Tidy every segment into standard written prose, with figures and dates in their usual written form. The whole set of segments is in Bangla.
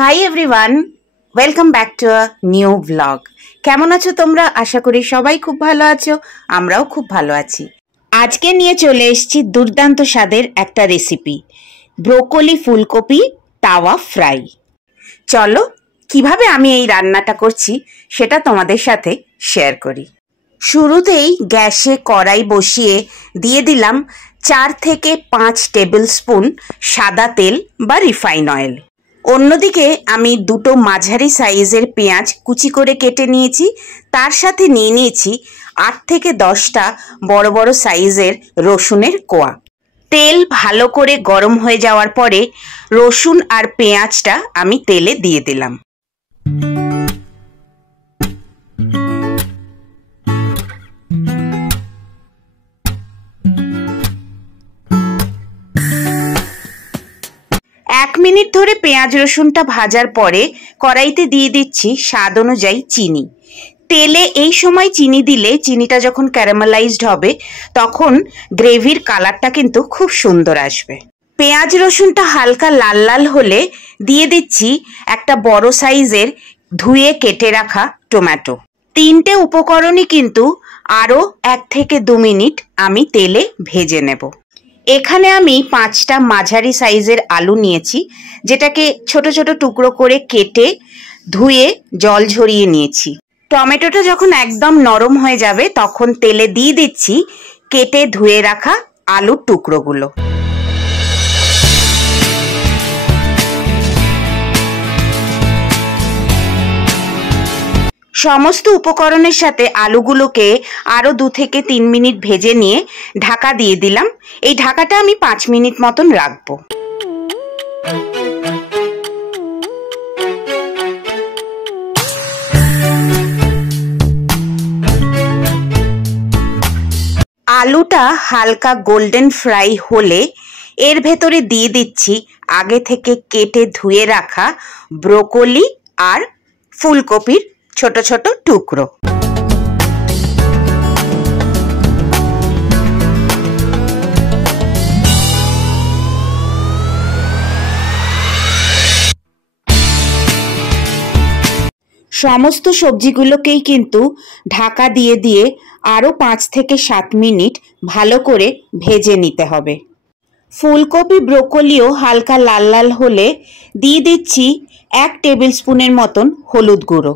Hi everyone, welcome back to a new blog. কেমন আছো তোমরা? আশা করি সবাই খুব ভালো আছো, আমরাও খুব ভালো আছি। আজকে নিয়ে চলে এসেছি দুর্দান্ত স্বাদের একটা রেসিপি, ব্রোকলি ফুলকপি তাওয়া ফ্রাই। চলো কিভাবে আমি এই রান্নাটা করছি সেটা তোমাদের সাথে শেয়ার করি। শুরুতেই গ্যাসে কড়াই বসিয়ে দিয়ে দিলাম 4 থেকে 5 টেবিল স্পুন সাদা তেল বা রিফাইন অয়েল। অন্যদিকে আমি দুটো মাঝারি সাইজের পেঁয়াজ কুচি করে কেটে নিয়েছি, তার সাথে নিয়ে নিয়েছি 8 থেকে 10টা বড় বড় সাইজের রসুনের কোয়া। তেল ভালো করে গরম হয়ে যাওয়ার পরে রসুন আর পেঁয়াজটা আমি তেলে দিয়ে দিলাম। এক মিনিট ধরে পেঁয়াজ রসুনটা ভাজার পরে কড়াইতে দিয়ে দিচ্ছি স্বাদ অনুযায়ী চিনি। তেলে এই সময় চিনি দিলে চিনিটা যখন ক্যারামেলাইজড হবে তখন গ্রেভির কালারটা কিন্তু খুব সুন্দর আসবে। পেঁয়াজ রসুনটা হালকা লাল লাল হলে দিয়ে দিচ্ছি একটা বড় সাইজের ধুয়ে কেটে রাখা টমেটো। 3টে উপকরণই কিন্তু আরও 1 থেকে 2 মিনিট আমি তেলে ভেজে নেব। এখানে আমি 5টা মাঝারি সাইজের আলু নিয়েছি, যেটাকে ছোট ছোট টুকরো করে কেটে ধুয়ে জল ঝরিয়ে নিয়েছি। টমেটোটা যখন একদম নরম হয়ে যাবে তখন তেলে দিয়ে দিচ্ছি কেটে ধুয়ে রাখা আলুর টুকরোগুলো। সমস্ত উপকরণের সাথে আলুগুলোকে আরও 2 থেকে 3 মিনিট ভেজে নিয়ে ঢাকা দিয়ে দিলাম। এই ঢাকাটা আমি 5 মিনিট মতন রাখবো। আলুটা হালকা গোল্ডেন ফ্রাই হলে এর ভেতরে দিয়ে দিচ্ছি আগে থেকে কেটে ধুয়ে রাখা ব্রোকলি আর ফুলকপির ছোট ছোট টুকরো। সমস্ত সবজিগুলোকেই কিন্তু ঢাকা দিয়ে দিয়ে আরও 5 থেকে 7 মিনিট ভালো করে ভেজে নিতে হবে। ফুলকপি ব্রোকলিও হালকা লাল লাল হলে দিয়ে দিচ্ছি 1 টেবিল স্পুনের মতন হলুদ গুঁড়ো।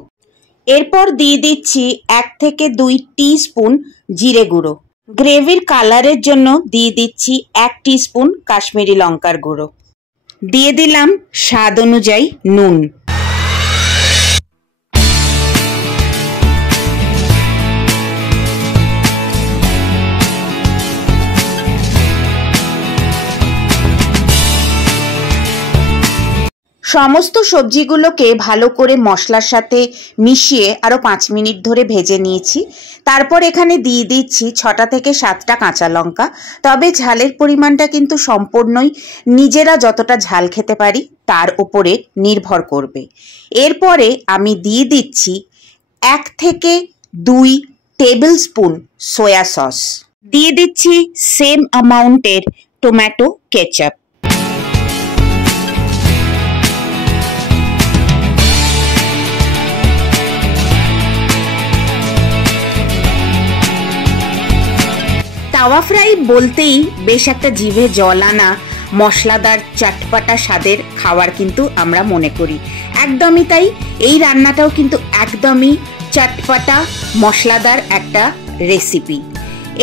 এরপর দিয়ে দিচ্ছি 1 থেকে 2 টিস্পুন জিরে গুঁড়ো। গ্রেভির কালারের জন্য দিয়ে দিচ্ছি 1 টিস্পুন কাশ্মীরি লঙ্কার গুঁড়ো। দিয়ে দিলাম স্বাদ অনুযায়ী নুন। সমস্ত সবজিগুলোকে ভালো করে মশলার সাথে মিশিয়ে আরও 5 মিনিট ধরে ভেজে নিয়েছি। তারপর এখানে দিয়ে দিচ্ছি 6টা থেকে 7টা কাঁচা লঙ্কা। তবে ঝালের পরিমাণটা কিন্তু সম্পূর্ণই নিজেরা যতটা ঝাল খেতে পারি তার উপরে নির্ভর করবে। এরপরে আমি দিয়ে দিচ্ছি 1 থেকে 2 টেবিল স্পুন সয়া সস। দিয়ে দিচ্ছি সেম অ্যামাউন্টের টমেটো কেচাপ। তাওয়া ফ্রাই বলতেই বেশ একটা জিভে জল আনা মশলাদার চটপাটা স্বাদের খাবার কিন্তু আমরা মনে করি। একদমই তাই, এই রান্নাটাও কিন্তু একদমই চটপাটা মশলাদার একটা রেসিপি।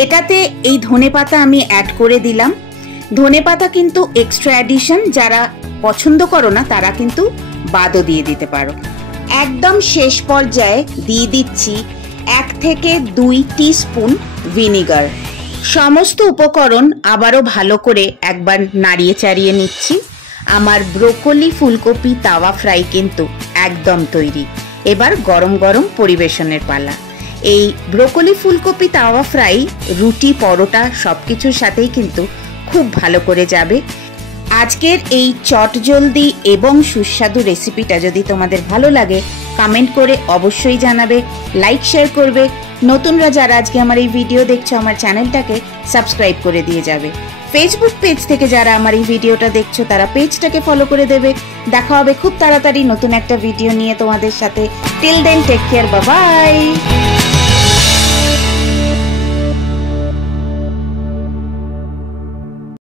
এটাতে এই ধনেপাতা আমি অ্যাড করে দিলাম। ধনেপাতা কিন্তু এক্সট্রা অ্যাডিশন, যারা পছন্দ করো না তারা কিন্তু বাদও দিয়ে দিতে পারো। একদম শেষ পর্যায়ে দিয়ে দিচ্ছি 1 থেকে 2 টিস্পুন ভিনিগার। সমস্ত উপকরণ আবারও ভালো করে একবার নাড়িয়ে চাড়িয়ে নিচ্ছি। আমার ব্রোকলি ফুলকপি তাওয়া ফ্রাই কিন্তু একদম তৈরি। এবার গরম গরম পরিবেশনের পালা। এই ব্রোকলি ফুলকপি তাওয়া ফ্রাই রুটি পরোটা সব কিছুর সাথেই কিন্তু খুব ভালো করে যাবে। আজকের এই চটজলদি এবং সুস্বাদু রেসিপিটা যদি তোমাদের ভালো লাগে কমেন্ট করে অবশ্যই জানাবে, লাইক শেয়ার করবে। নতুনরা যারা আজকে আমার এই ভিডিও দেখছো আমার চ্যানেলটাকে সাবস্ক্রাইব করে দিয়ে যাবে। ফেসবুক পেজ থেকে যারা আমার এই ভিডিওটা দেখছো তারা পেজটাকে ফলো করে দেবে। দেখা হবে খুব তাড়াতাড়ি নতুন একটা ভিডিও নিয়ে তোমাদের সাথে। Till then take care, bye by.